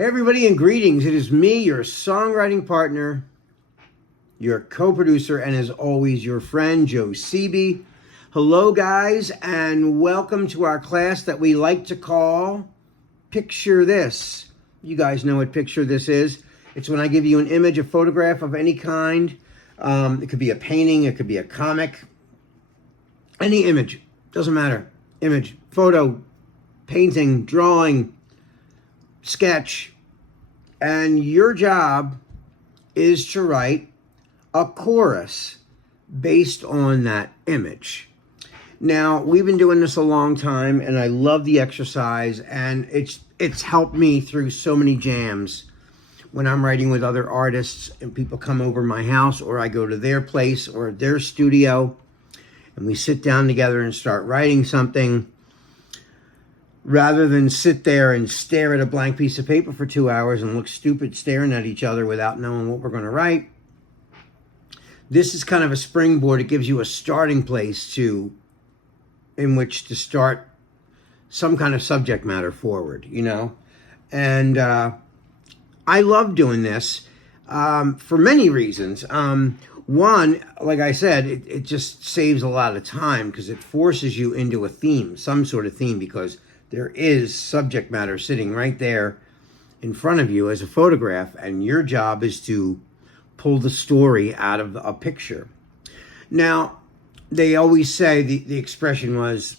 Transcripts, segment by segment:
Hey everybody, and greetings. It is me, your songwriting partner, your co-producer, and as always, your friend, Joe Seeby. Hello guys, and welcome to our class that we like to call Picture This. You guys know what Picture This is. It's when I give you an image, a photograph of any kind. It could be a painting, it could be a comic, any image, doesn't matter. Image, photo, painting, drawing, sketch, and your job is to write a chorus based on that image. Now, we've been doing this a long time, and I love the exercise, and it's helped me through so many jams when I'm writing with other artists and people come over my house, or I go to their place or their studio, and we sit down together and start writing something. Rather than sit there and stare at a blank piece of paper for 2 hours and look stupid staring at each other without knowing what we're going to write, this is kind of a springboard. It gives you a starting place in which to start some kind of subject matter forward, you know? And I love doing this for many reasons. One, like I said, it just saves a lot of time because it forces you into a theme, some sort of theme, because there is subject matter sitting right there in front of you as a photograph, and your job is to pull the story out of a picture. Now, they always say, the expression was,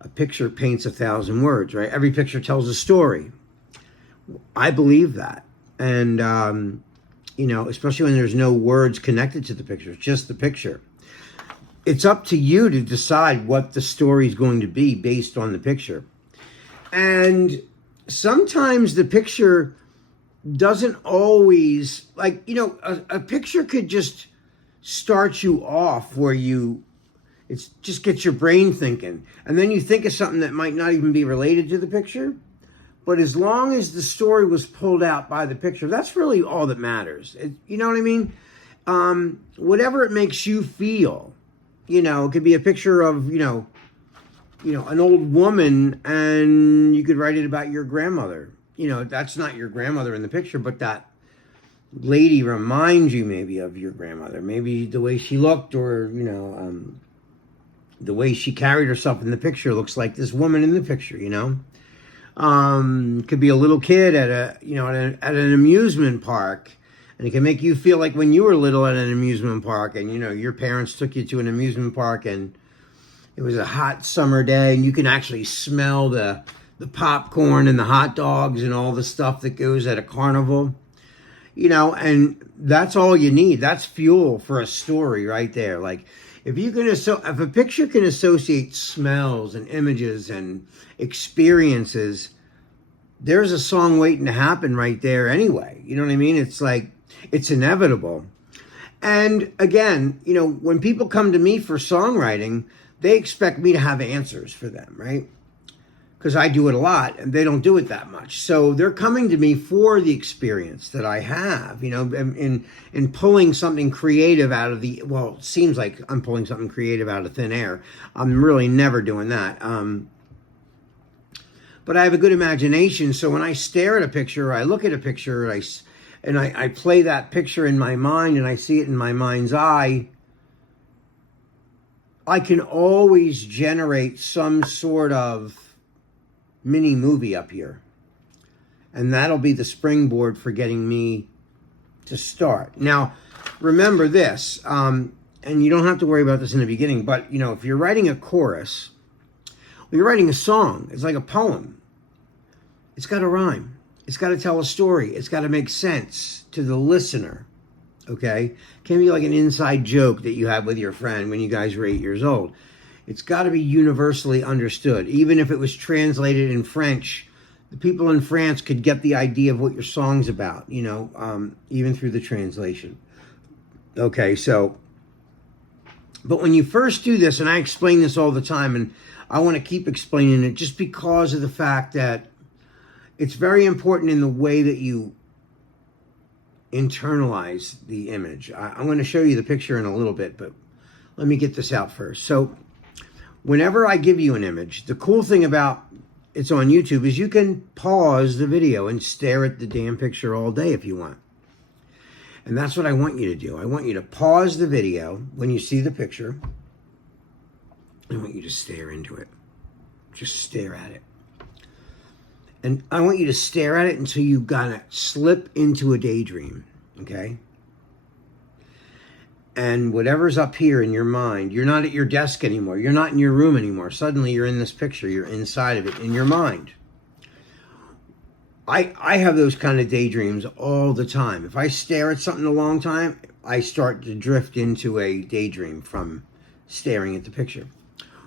a picture paints 1,000 words, right? Every picture tells a story. I believe that. And, you know, especially when there's no words connected to the picture, it's just the picture. It's up to you to decide what the story is going to be based on the picture. And sometimes the picture doesn't always, like, you know, a picture could just start you off where it just gets your brain thinking. And then you think of something that might not even be related to the picture. But as long as the story was pulled out by the picture, that's really all that matters. You know what I mean? Whatever it makes you feel, you know, it could be a picture of, you know, an old woman, and you could write it about your grandmother. You know, that's not your grandmother in the picture, but that lady reminds you maybe of your grandmother. Maybe the way she looked, or, you know, the way she carried herself in the picture looks like this woman in the picture, you know. Could be a little kid at an amusement park, and it can make you feel like when you were little at an amusement park, and, you know, your parents took you to an amusement park, and it was a hot summer day, and you can actually smell the popcorn and the hot dogs and all the stuff that goes at a carnival, you know, and that's all you need. That's fuel for a story right there. Like, if a picture can associate smells and images and experiences, there's a song waiting to happen right there anyway. You know what I mean? It's like, it's inevitable. And again, you know, when people come to me for songwriting, they expect me to have answers for them, right? Because I do it a lot, and they don't do it that much. So they're coming to me for the experience that I have, you know, in pulling something creative out of it seems like I'm pulling something creative out of thin air. I'm really never doing that. But I have a good imagination, so when I stare at a picture, or I look at a picture, and I play that picture in my mind, and I see it in my mind's eye, I can always generate some sort of mini movie up here. And that'll be the springboard for getting me to start. Now, remember this, and you don't have to worry about this in the beginning, but, you know, if you're writing a chorus, or you're writing a song, it's like a poem. It's got to rhyme. It's got to tell a story. It's got to make sense to the listener. Okay? Can't be like an inside joke that you have with your friend when you guys were 8 years old. It's got to be universally understood. Even if it was translated in French, the people in France could get the idea of what your song's about, you know, even through the translation. Okay, so, but when you first do this, and I explain this all the time, and I want to keep explaining it just because of the fact that it's very important in the way that you internalize the image. I'm going to show you the picture in a little bit, but let me get this out first. So whenever I give you an image, the cool thing about it's on YouTube, is you can pause the video and stare at the damn picture all day if you want. And that's what I want you to do. I want you to pause the video when you see the picture. I want you to stare into it. Just stare at it. And I want you to stare at it until you gotta slip into a daydream, okay? And whatever's up here in your mind, you're not at your desk anymore. You're not in your room anymore. Suddenly you're in this picture. You're inside of it in your mind. I have those kind of daydreams all the time. If I stare at something a long time, I start to drift into a daydream from staring at the picture.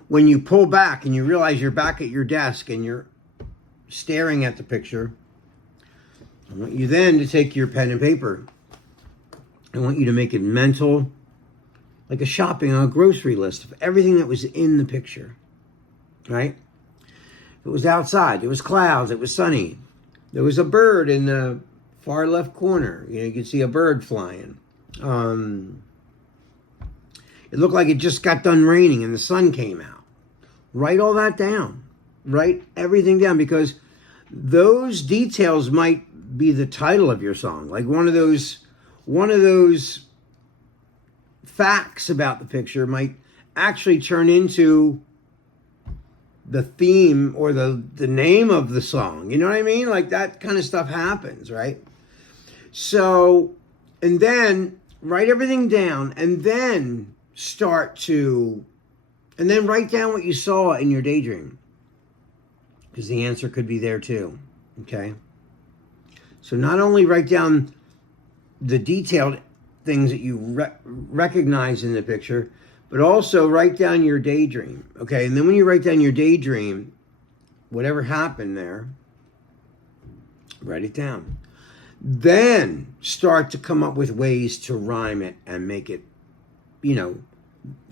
When you pull back and you realize you're back at your desk and you're staring at the picture, I want you then to take your pen and paper. I want you to make it mental, like a grocery list of everything that was in the picture, right? It was outside, it was clouds, it was sunny. There was a bird in the far left corner. You could see a bird flying. It looked like it just got done raining and the sun came out. Write all that down. Write everything down, because those details might be the title of your song. Like one of those facts about the picture might actually turn into the theme or the name of the song. You know what I mean? Like that kind of stuff happens, right? So, and then write everything down and then write down what you saw in your daydream, because the answer could be there too, okay? So not only write down the detailed things that you recognize in the picture, but also write down your daydream, okay? And then when you write down your daydream, whatever happened there, write it down. Then start to come up with ways to rhyme it and make it,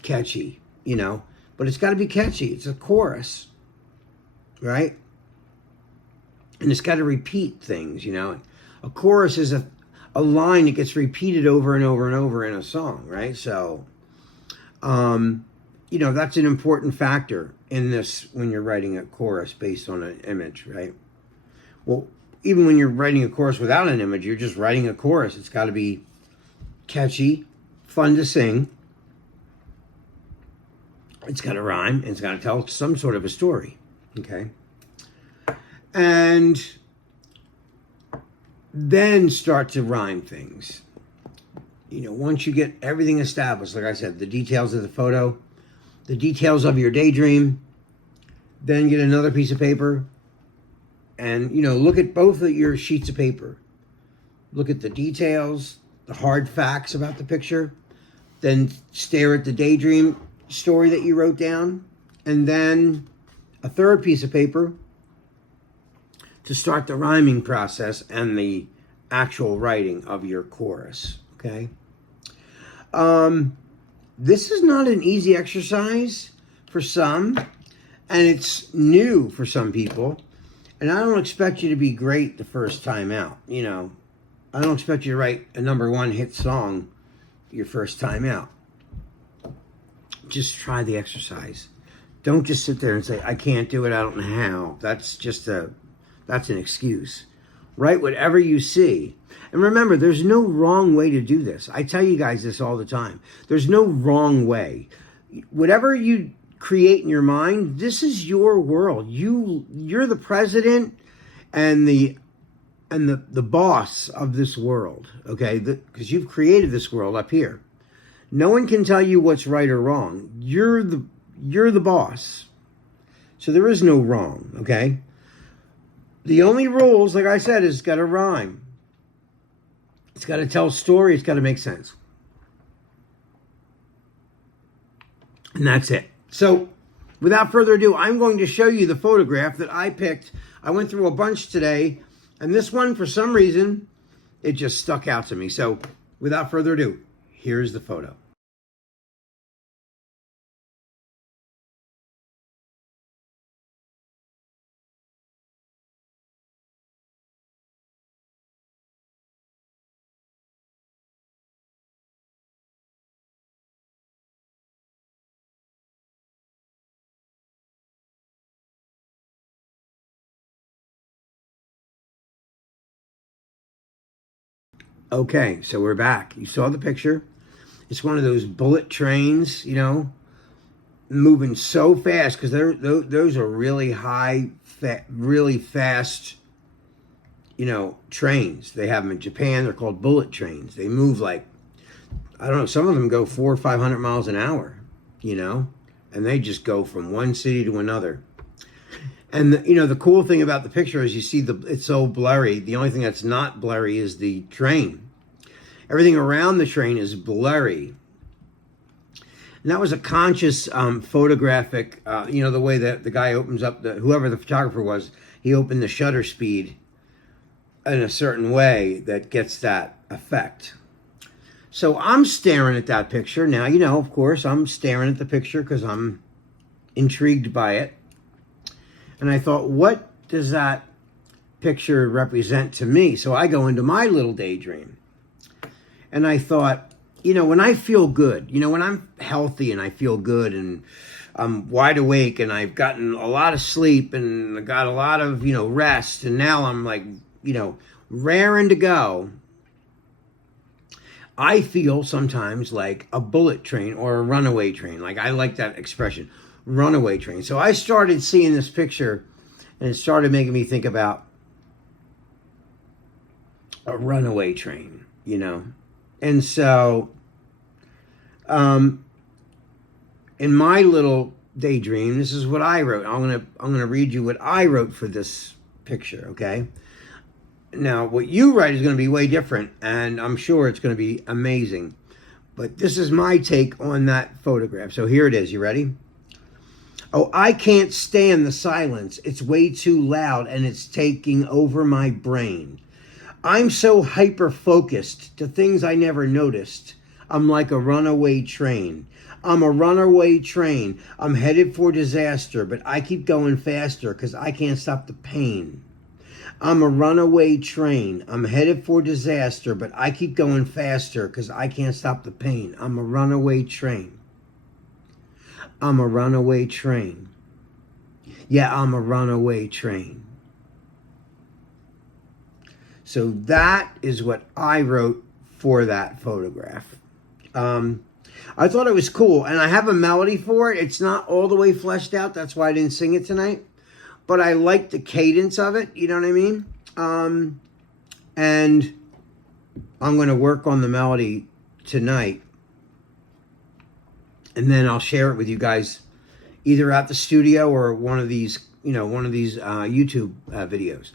catchy, But it's got to be catchy. It's a chorus, right? And it's got to repeat things, A chorus is a line that gets repeated over and over and over in a song, right? So, that's an important factor in this when you're writing a chorus based on an image, right? Well, even when you're writing a chorus without an image, you're just writing a chorus. It's got to be catchy, fun to sing. It's got to rhyme, and it's got to tell some sort of a story, okay? And then start to rhyme things. Once you get everything established, like I said, the details of the photo, the details of your daydream, then get another piece of paper and, look at both of your sheets of paper. Look at the details, the hard facts about the picture, then stare at the daydream story that you wrote down, and then a third piece of paper to start the rhyming process and the actual writing of your chorus, okay? This is not an easy exercise for some, and it's new for some people, and I don't expect you to be great the first time out, I don't expect you to write a #1 hit song your first time out. Just try the exercise. Don't just sit there and say, I can't do it, I don't know how. That's an excuse. Write whatever you see. And remember, there's no wrong way to do this. I tell you guys this all the time. There's no wrong way. Whatever you create in your mind, this is your world. You're the president and the boss of this world, okay? Because you've created this world up here. No one can tell you what's right or wrong. You're the boss. So there is no wrong, okay? The only rules, like I said, is it's got to rhyme. It's got to tell a story. It's got to make sense. And that's it. So without further ado, I'm going to show you the photograph that I picked. I went through a bunch today, and this one, for some reason, it just stuck out to me. So without further ado, here's the photo. Okay, so we're back. You saw the picture. It's one of those bullet trains, you know, moving so fast because those are really really fast, you know, trains. They have them in Japan. They're called bullet trains. They move like, I don't know, some of them go 400 or 500 miles an hour, you know, and they just go from one city to another. And, you know, the cool thing about the picture is you see it's so blurry. The only thing that's not blurry is the train. Everything around the train is blurry. And that was a conscious photographic, you know, the way that the guy opens up, whoever the photographer was, he opened the shutter speed in a certain way that gets that effect. So I'm staring at that picture. Now, you know, of course, I'm staring at the picture because I'm intrigued by it. And I thought, what does that picture represent to me? So I go into my little daydream. And I thought, you know, when I feel good, you know, when I'm healthy and I feel good and I'm wide awake and I've gotten a lot of sleep and I got a lot of, you know, rest, and now I'm like, you know, raring to go, I feel sometimes like a bullet train or a runaway train. Like, I like that expression, runaway train. So I started seeing this picture and it started making me think about a runaway train, you know. And so in my little daydream, this is what I wrote. I'm gonna read you what I wrote for this picture, okay? Now, what you write is going to be way different, and I'm sure it's going to be amazing. But this is my take on that photograph. So here it is. You ready? Oh, I can't stand the silence. It's way too loud, and it's taking over my brain. I'm so hyper-focused to things I never noticed. I'm like a runaway train. I'm a runaway train. I'm headed for disaster, but I keep going faster because I can't stop the pain. I'm a runaway train. I'm headed for disaster, but I keep going faster because I can't stop the pain. I'm a runaway train. I'm a runaway train. Yeah, I'm a runaway train. So that is what I wrote for that photograph. I thought it was cool, and I have a melody for it. It's not all the way fleshed out. That's why I didn't sing it tonight. But I like the cadence of it, you know what I mean? And I'm going to work on the melody tonight. And then I'll share it with you guys either at the studio or one of these, you know, YouTube videos.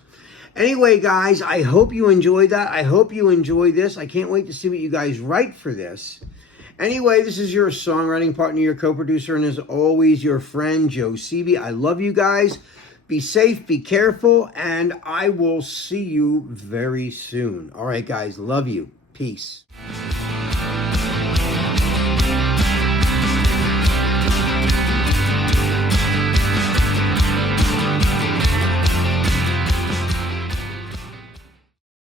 Anyway, guys, I hope you enjoyed that. I hope you enjoy this. I can't wait to see what you guys write for this. Anyway, this is your songwriting partner, your co-producer, and as always, your friend, Joe Seavey. I love you guys. Be safe, be careful, and I will see you very soon. All right, guys, love you. Peace.